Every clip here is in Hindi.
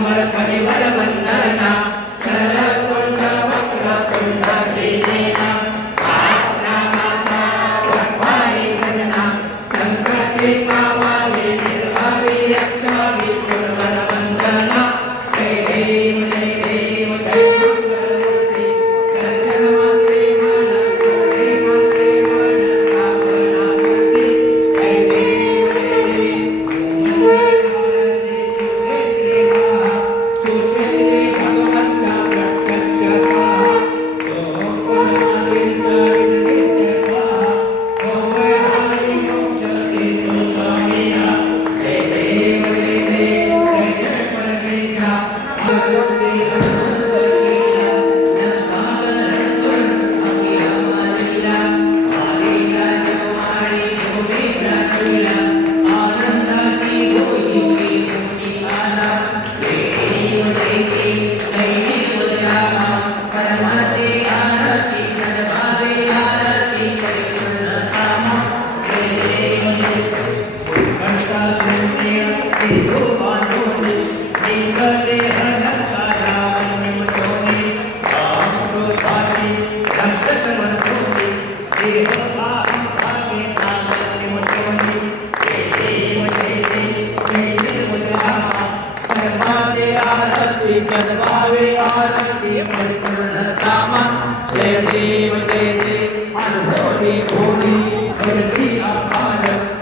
marcar y bailar. जय देव जय देव अनुभवी भूमि करती अपार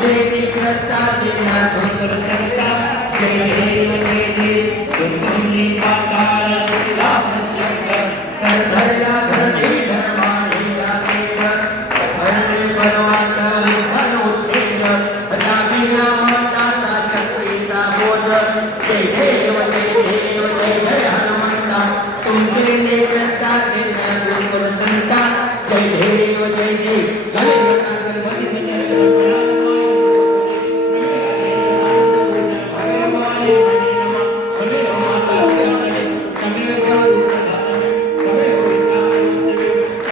तुमचे निकटता जिना धुंदर करता जय देव जय देव तुमनी साकार तुला शंकर कर धरला धरणी धर्माणी रामेव धरणी परवाचा धनुतेन रामी नाम दाता शक्तीचा बोध जय देव जय देव जय जय हनुमंता जय देव जय देव